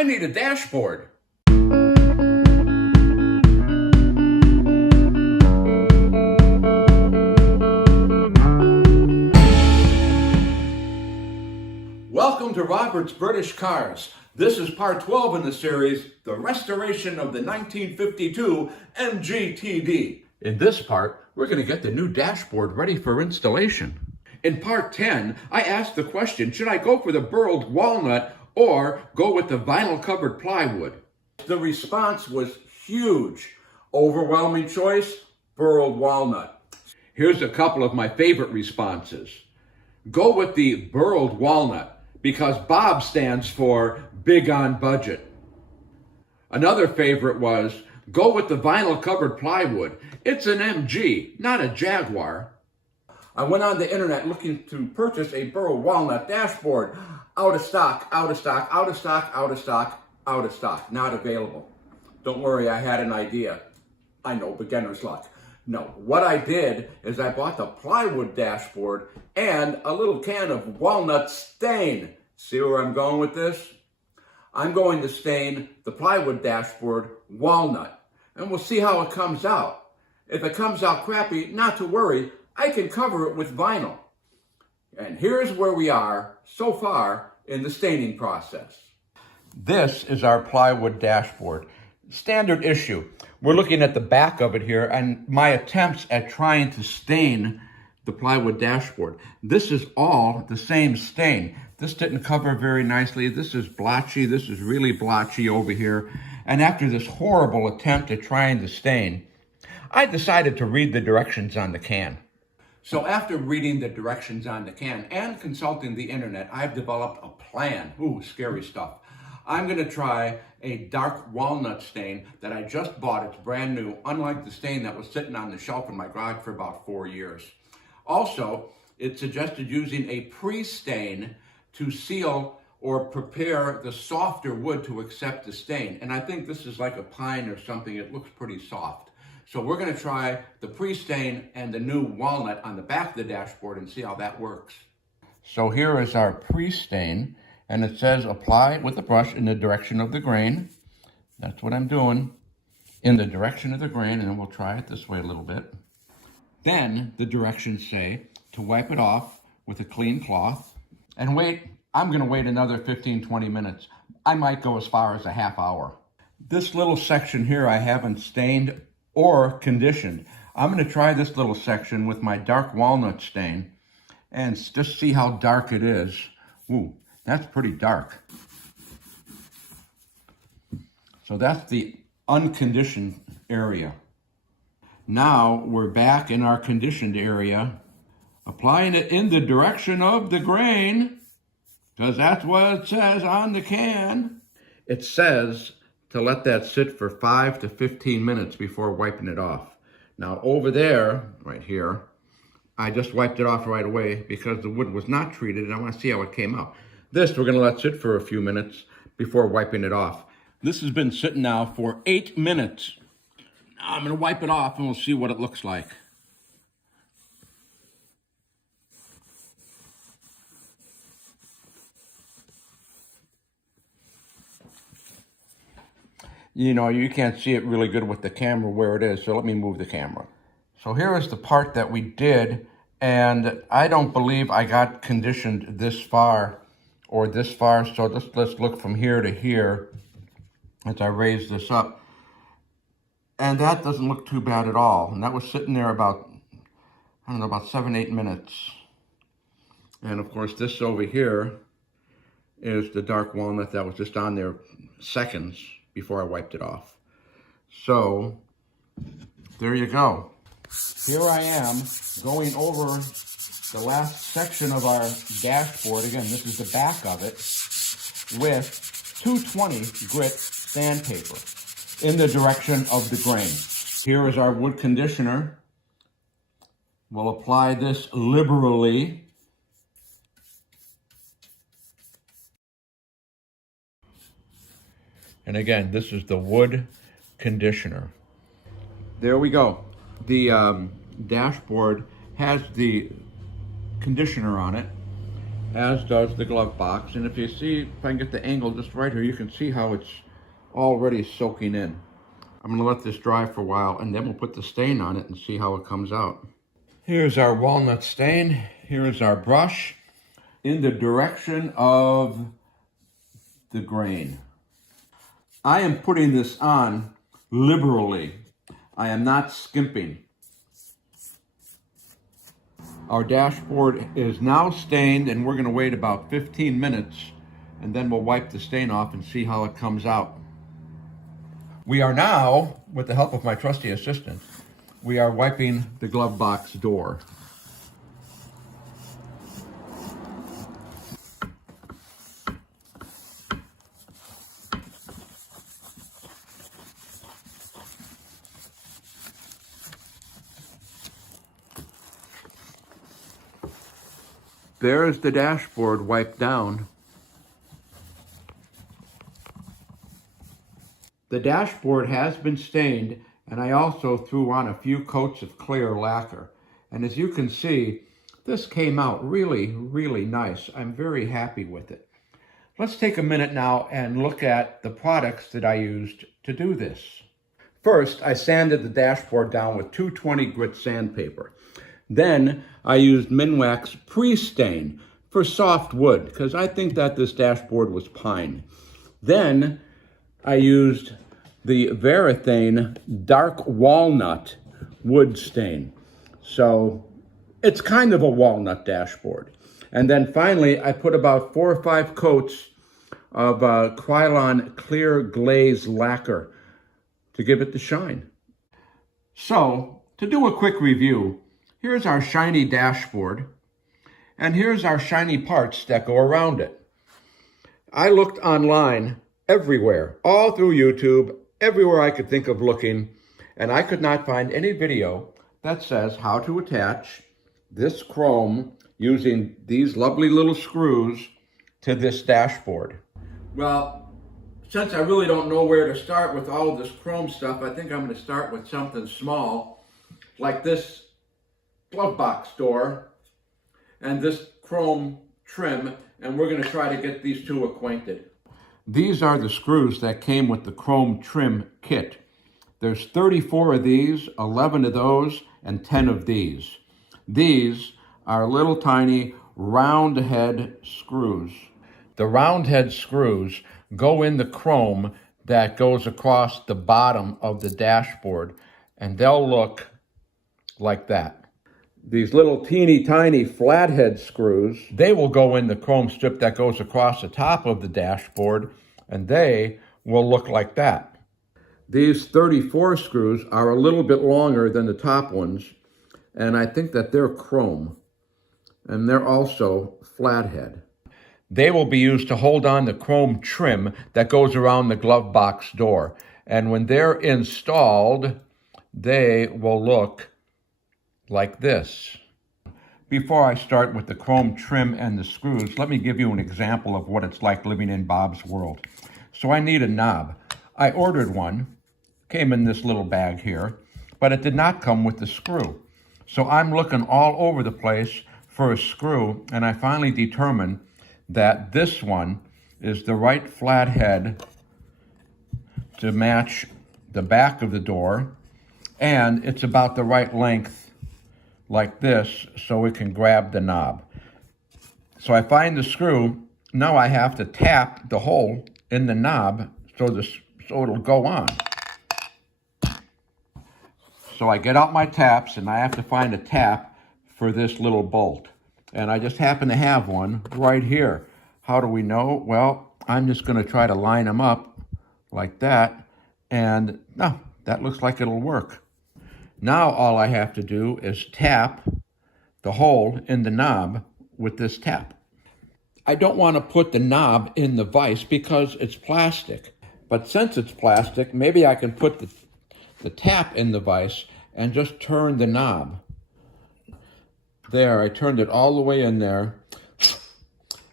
I need a dashboard. Welcome to Robert's British Cars. This is part 12 in the series, The Restoration of the 1952 MGTD. In this part, we're going to get the new dashboard ready for installation. In part 10, I asked the question, should I go for the burled walnut or go with the vinyl covered plywood? The response was huge. Overwhelming choice, burled walnut. Here's a couple of my favorite responses. Go with the burled walnut because Bob stands for big on budget. Another favorite was go with the vinyl covered plywood. It's an MG, not a Jaguar. I went on the internet looking to purchase a burled walnut dashboard. Out of stock, out of stock, out of stock, out of stock, out of stock, not available. Don't worry, I had an idea. I know, beginner's luck. No, what I did is I bought the plywood dashboard and a little can of walnut stain. See where I'm going with this? I'm going to stain the plywood dashboard walnut, and we'll see how it comes out. If it comes out crappy, not to worry, I can cover it with vinyl. And here's where we are so far in the staining process. This is our plywood dashboard. Standard issue. We're looking at the back of it here and my attempts at trying to stain the plywood dashboard. This is all the same stain. This didn't cover very nicely. This is blotchy. This is really blotchy over here. And after this horrible attempt at trying to stain, I decided to read the directions on the can. So after reading the directions on the can and consulting the internet, I've developed a plan. Ooh, scary stuff. I'm going to try a dark walnut stain that I just bought. It's brand new, unlike the stain that was sitting on the shelf in my garage for about 4 years. Also, it suggested using a pre-stain to seal or prepare the softer wood to accept the stain. And I think this is like a pine or something. It looks pretty soft. So we're going to try the pre-stain and the new walnut on the back of the dashboard and see how that works. So here is our pre-stain. And it says apply with the brush in the direction of the grain. That's what I'm doing, in the direction of the grain, and then we'll try it this way a little bit. Then the directions say to wipe it off with a clean cloth and wait. I'm going to wait another 15-20 minutes. I might go as far as a half hour. This little section here I haven't stained or conditioned. I'm going to try this little section with my dark walnut stain and just see how dark it is. Ooh. That's pretty dark. So that's the unconditioned area. Now we're back in our conditioned area, applying it in the direction of the grain, because that's what it says on the can. It says to let that sit for 5 to 15 minutes before wiping it off. Now over there, right here, I just wiped it off right away because the wood was not treated and I want to see how it came out. This we're going to let sit for a few minutes before wiping it off. This has been sitting now for 8 minutes. Now I'm going to wipe it off and we'll see what it looks like. You know, you can't see it really good with the camera where it is, so let me move the camera. So here is the part that we did, and I don't believe I got conditioned this far. Or this far, so let's look from here to here as I raise this up. And that doesn't look too bad at all. And that was sitting there about, I don't know, about 7-8 minutes. And of course, this over here is the dark walnut that was just on there seconds before I wiped it off. So, there you go. Here I am going over the last section of our dashboard. Again, this is the back of it with 220 grit sandpaper in the direction of the grain. Here is our wood conditioner. We'll apply this liberally. And again, this is the wood conditioner. There we go. The dashboard has the conditioner on it. as does the glove box. And if you see, if I can get the angle just right here, you can see how it's already soaking in. I'm gonna let this dry for a while, and then we'll put the stain on it and see how it comes out. Here's our walnut stain. Here's our brush in the direction of the grain. I am putting this on liberally. I am not skimping. Our dashboard is now stained, and we're gonna wait about 15 minutes, and then we'll wipe the stain off and see how it comes out. We are now, with the help of my trusty assistant, we are wiping the glove box door. There's the dashboard wiped down. The dashboard has been stained, and I also threw on a few coats of clear lacquer. And as you can see, this came out really, really nice. I'm very happy with it. Let's take a minute now and look at the products that I used to do this. First, I sanded the dashboard down with 220 grit sandpaper. Then I used Minwax pre-stain for soft wood, because I think that this dashboard was pine. Then I used the Varathane dark walnut wood stain. So it's kind of a walnut dashboard. And then finally, I put about 4 or 5 coats of Krylon clear glaze lacquer to give it the shine. So to do a quick review, here's our shiny dashboard, and here's our shiny parts that go around it. I looked online everywhere, all through YouTube, everywhere I could think of looking, and I could not find any video that says how to attach this chrome using these lovely little screws to this dashboard. Well, since I really don't know where to start with all of this chrome stuff, I think I'm going to start with something small, like this glove box door and this chrome trim, and we're going to try to get these two acquainted. These are the screws that came with the chrome trim kit. There's 34 of these, 11 of those, and 10 of these. These are little tiny round head screws. The round head screws go in the chrome that goes across the bottom of the dashboard, and they'll look like that. These little teeny tiny flathead screws, they will go in the chrome strip that goes across the top of the dashboard, and they will look like that. These 34 screws are a little bit longer than the top ones, and I think that they're chrome, and they're also flathead. They will be used to hold on the chrome trim that goes around the glove box door, and when they're installed, they will look like this. Before I start with the chrome trim and the screws, let me give you an example of what it's like living in Bob's world. So I need a knob. I ordered one, came in this little bag here, but it did not come with the screw. So I'm looking all over the place for a screw, and I finally determined that this one is the right flathead to match the back of the door, and it's about the right length like this, so we can grab the knob. So I find the screw. Now I have to tap the hole in the knob so it'll go on. So I get out my taps, and I have to find a tap for this little bolt. And I just happen to have one right here. How do we know? Well, I'm just going to try to line them up like that, and no, that looks like it'll work. Now all I have to do is tap the hole in the knob with this tap. I don't want to put the knob in the vise because it's plastic. But since it's plastic, maybe I can put the tap in the vise and just turn the knob. There, I turned it all the way in there.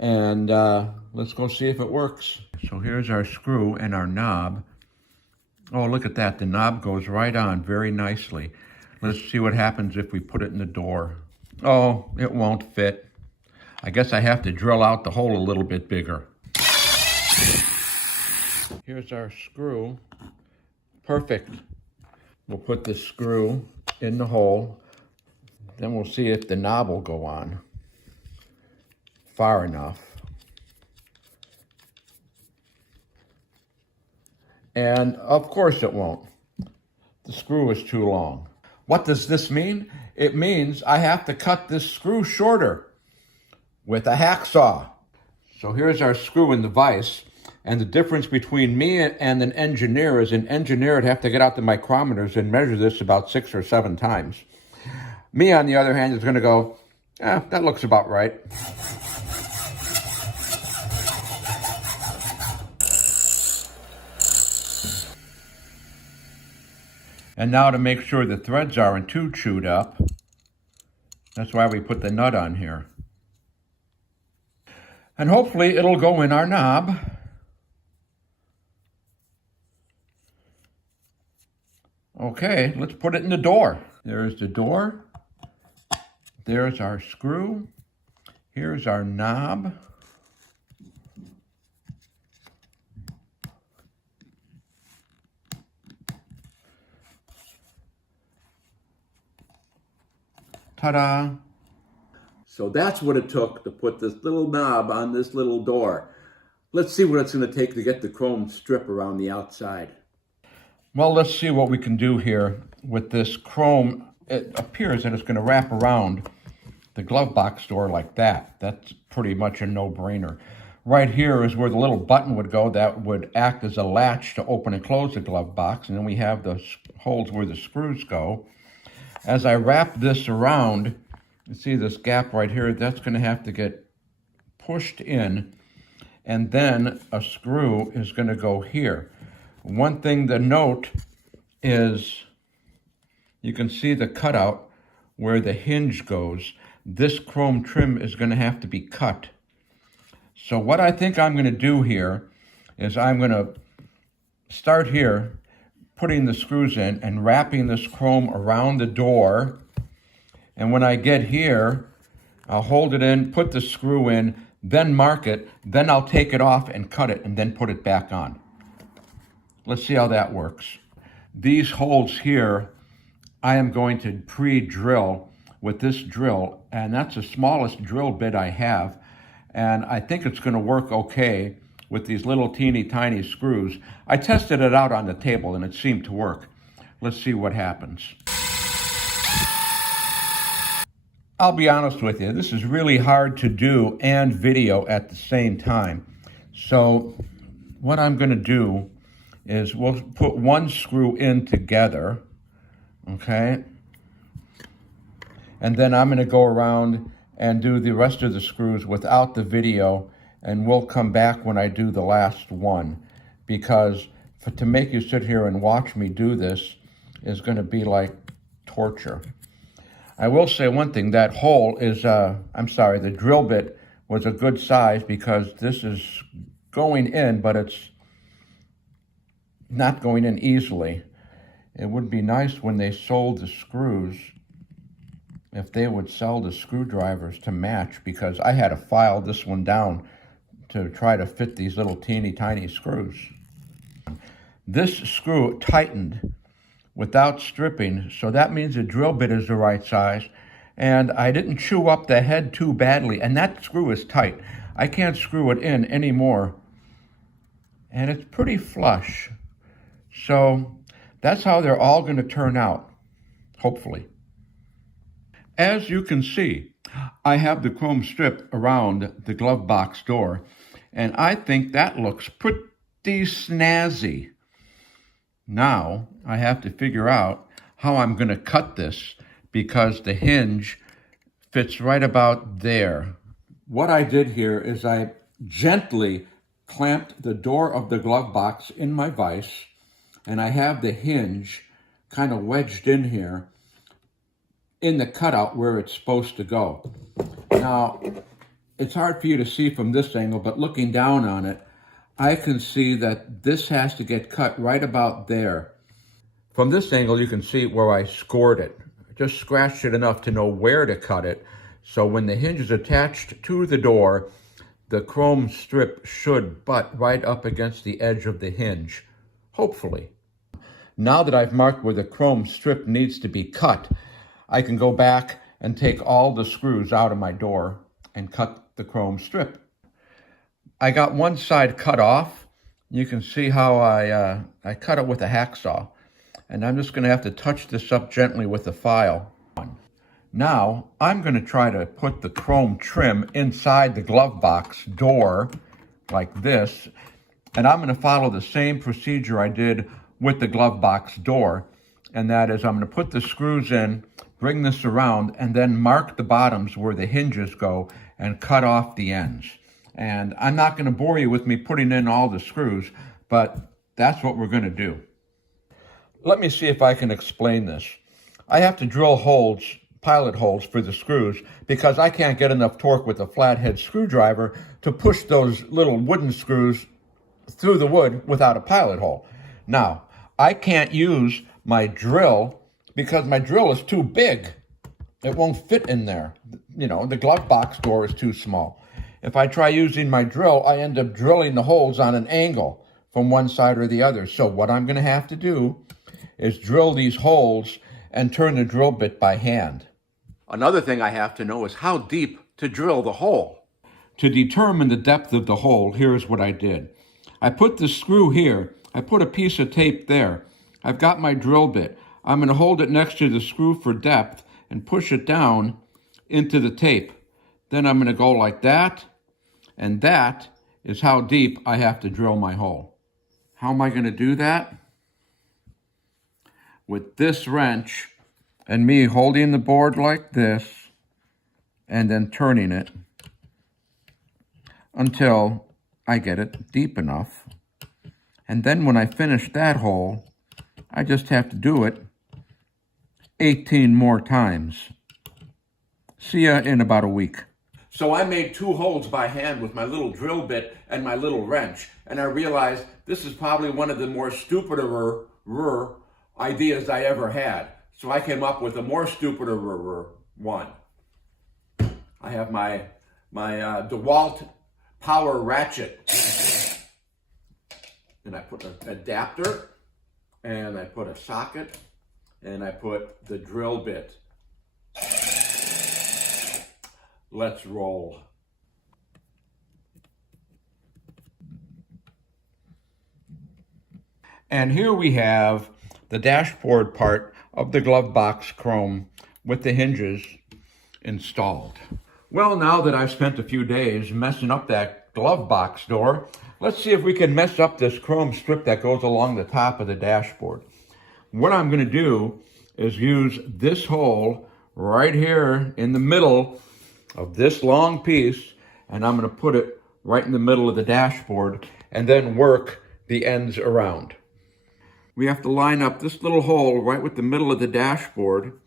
And let's go see if it works. So here's our screw and our knob. Oh, look at that. The knob goes right on very nicely. Let's see what happens if we put it in the door. Oh, it won't fit. I guess I have to drill out the hole a little bit bigger. Here's our screw. Perfect. We'll put the screw in the hole. Then we'll see if the knob will go on far enough. And of course it won't. The screw is too long. What does this mean? It means I have to cut this screw shorter with a hacksaw. So here's our screw in the vise. And the difference between me and an engineer is an engineer would have to get out the micrometers and measure this about 6 or 7 times. Me, on the other hand, is going to go, that looks about right. And now to make sure the threads aren't too chewed up, that's why we put the nut on here. And hopefully it'll go in our knob. Okay, let's put it in the door. There's the door. There's our screw. Here's our knob. Ta-da! So that's what it took to put this little knob on this little door. Let's see what it's going to take to get the chrome strip around the outside. Well, let's see what we can do here with this chrome. It appears that it's going to wrap around the glove box door like that. That's pretty much a no-brainer. Right here is where the little button would go that would act as a latch to open and close the glove box. And then we have the holes where the screws go. As I wrap this around, you see this gap right here, that's going to have to get pushed in. And then a screw is going to go here. One thing to note is you can see the cutout where the hinge goes. This chrome trim is going to have to be cut. So what I think I'm going to do here is I'm going to start here, putting the screws in and wrapping this chrome around the door. And when I get here, I'll hold it in, put the screw in, then mark it, then I'll take it off and cut it and then put it back on. Let's see how that works. These holes here, I am going to pre-drill with this drill, and that's the smallest drill bit I have. And I think it's going to work okay with these little teeny tiny screws. I tested it out on the table and it seemed to work. Let's see what happens. I'll be honest with you, this is really hard to do and video at the same time. So what I'm going to do is we'll put one screw in together, okay? And then I'm going to go around and do the rest of the screws without the video, and we'll come back when I do the last one, because to make you sit here and watch me do this is going to be like torture. I will say one thing, that hole is, the drill bit was a good size because this is going in, but it's not going in easily. It would be nice when they sold the screws if they would sell the screwdrivers to match, because I had to file this one down to try to fit these little teeny tiny screws. This screw tightened without stripping, so that means the drill bit is the right size, and I didn't chew up the head too badly, and that screw is tight. I can't screw it in anymore, and it's pretty flush. So that's how they're all going to turn out, hopefully. As you can see, I have the chrome strip around the glove box door, and I think that looks pretty snazzy. Now I have to figure out how I'm going to cut this, because the hinge fits right about there. What I did here is I gently clamped the door of the glove box in my vise, and I have the hinge kind of wedged in here in the cutout where it's supposed to go. Now, it's hard for you to see from this angle, but looking down on it, I can see that this has to get cut right about there. From this angle, you can see where I scored it. I just scratched it enough to know where to cut it, So when the hinge is attached to the door, the chrome strip should butt right up against the edge of the hinge, hopefully. Now that I've marked where the chrome strip needs to be cut, I can go back and take all the screws out of my door and cut the chrome strip. I got one side cut off. You can see how I cut it with a hacksaw. And I'm just going to have to touch this up gently with a file. Now, I'm going to try to put the chrome trim inside the glove box door like this. And I'm going to follow the same procedure I did with the glove box door. And that is, I'm going to put the screws in, bring this around, and then mark the bottoms where the hinges go and cut off the ends. And I'm not going to bore you with me putting in all the screws, but that's what we're going to do. Let me see if I can explain this. I have to drill holes, pilot holes for the screws, because I can't get enough torque with a flathead screwdriver to push those little wooden screws through the wood without a pilot hole. Now, I can't use my drill because my drill is too big. It won't fit in there. You know, the glove box door is too small. If I try using my drill, I end up drilling the holes on an angle from one side or the other. So what I'm going to have to do is drill these holes and turn the drill bit by hand. Another thing I have to know is how deep to drill the hole. To determine the depth of the hole, here's what I did. I put the screw here. I put a piece of tape there. I've got my drill bit. I'm going to hold it next to the screw for depth and push it down into the tape. Then I'm going to go like that, and that is how deep I have to drill my hole. How am I going to do that? With this wrench and me holding the board like this and then turning it until I get it deep enough. And then when I finish that hole, I just have to do it 18 more times. See ya in about a week. So I made 2 holes by hand with my little drill bit and my little wrench, and I realized this is probably one of the more stupider ideas I ever had. So I came up with a more stupider one. I have my DeWalt power ratchet, and I put an adapter, and I put a socket, and I put the drill bit. Let's roll. And here we have the dashboard part of the glove box chrome with the hinges installed. Well, now that I've spent a few days messing up that glove box door, let's see if we can mess up this chrome strip that goes along the top of the dashboard. What I'm going to do is use this hole right here in the middle of this long piece, and I'm going to put it right in the middle of the dashboard and then work the ends around. We have to line up this little hole right with the middle of the dashboard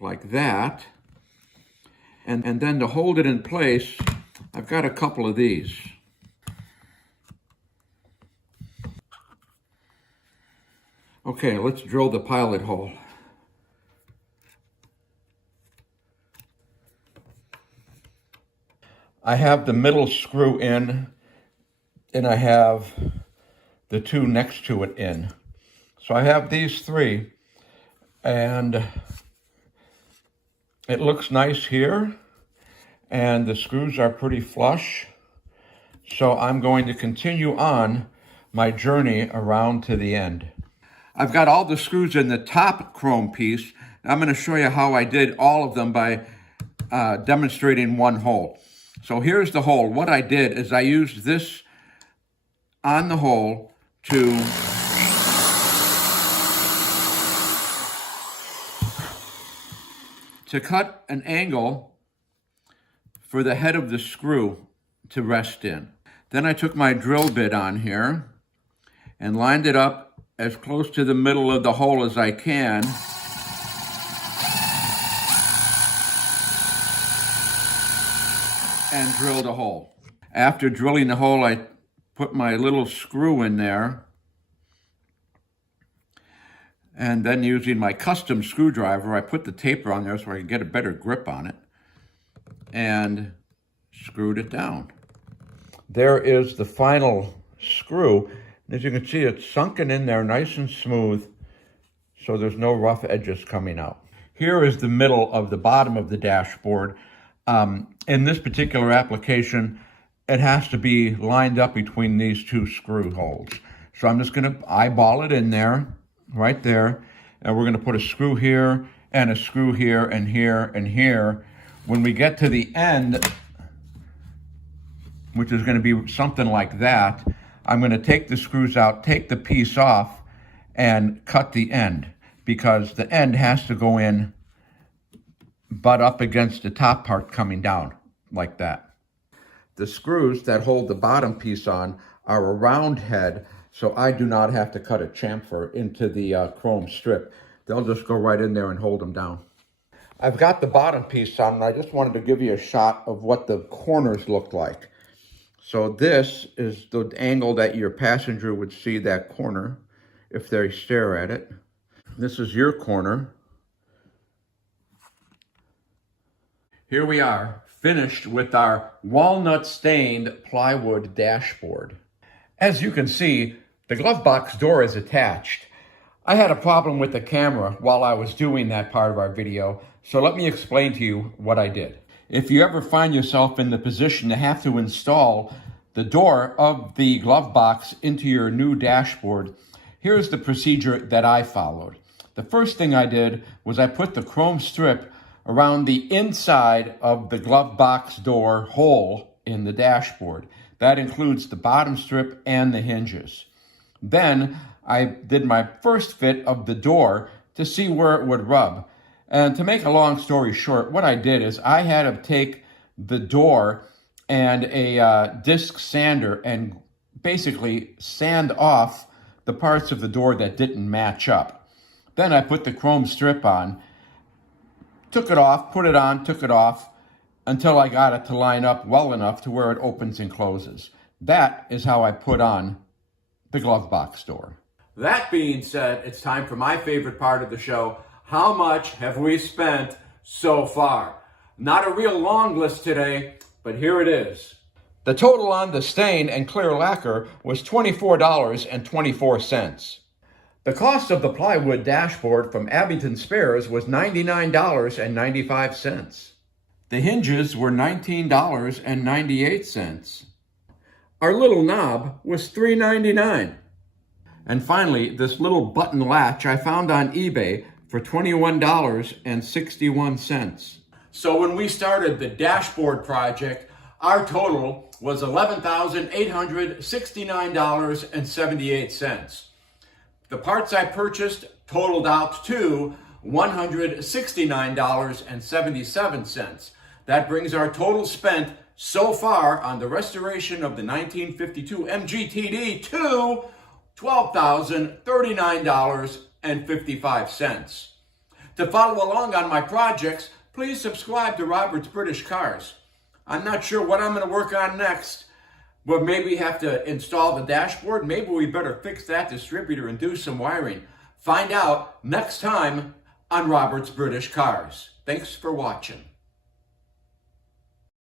like that, and then to hold it in place, I've got a couple of these. Okay, let's drill the pilot hole. I have the middle screw in, and I have the 2 next to it in. So I have these 3, and it looks nice here, and the screws are pretty flush. So I'm going to continue on my journey around to the end. I've got all the screws in the top chrome piece. I'm going to show you how I did all of them by demonstrating one hole. So here's the hole. What I did is I used this on the hole to cut an angle for the head of the screw to rest in. Then I took my drill bit on here and lined it up as close to the middle of the hole as I can. And drilled a hole. After drilling the hole, I put my little screw in there, and then using my custom screwdriver, I put the taper on there so I could get a better grip on it. and screwed it down. There is the final screw. As you can see, it's sunken in there nice and smooth, so there's no rough edges coming out. Here is the middle of the bottom of the dashboard. In this particular application, it has to be lined up between these two screw holes. So I'm just gonna eyeball it in there, right there, and we're gonna put a screw here, and a screw here, and here, and here. When we get to the end, which is gonna be something like that, I'm gonna take the screws out, take the piece off, and cut the end, because the end has to go in, butt up against the top part coming down, like that. The screws that hold the bottom piece on are a round head, so I do not have to cut a chamfer into the chrome strip. They'll just go right in there and hold them down. I've got the bottom piece on, and I just wanted to give you a shot of what the corners look like. So this is the angle that your passenger would see that corner if they stare at it. This is your corner. Here we are, finished with our walnut stained plywood dashboard. As you can see, the glove box door is attached. I had a problem with the camera while I was doing that part of our video, so let me explain to you what I did. If you ever find yourself in the position to have to install the door of the glove box into your new dashboard, here's the procedure that I followed. The first thing I did was I put the chrome strip around the inside of the glove box door hole in the dashboard. That includes the bottom strip and the hinges. Then I did my first fit of the door to see where it would rub. And to make a long story short, what I did is I had to take the door and a disc sander and basically sand off the parts of the door that didn't match up. Then I put the chrome strip on, took it off, put it on, took it off, until I got it to line up well enough to where it opens and closes. That is how I put on the glove box door. That being said, it's time for my favorite part of the show. How much have we spent so far? Not a real long list today, but here it is. The total on the stain and clear lacquer was $24.24. The cost of the plywood dashboard from Abington Spares was $99.95. The hinges were $19.98. Our little knob was $3.99. And finally, this little button latch I found on eBay for $21.61. So when we started the dashboard project, our total was $11,869.78. The parts I purchased totaled out to $169.77. That brings our total spent so far on the restoration of the 1952 MGTD to $12,039.55. To follow along on my projects, please subscribe to Robert's British Cars. I'm not sure what I'm going to work on next, but maybe have to install the dashboard. Maybe we better fix that distributor and do some wiring. Find out next time on Robert's British Cars. Thanks for watching.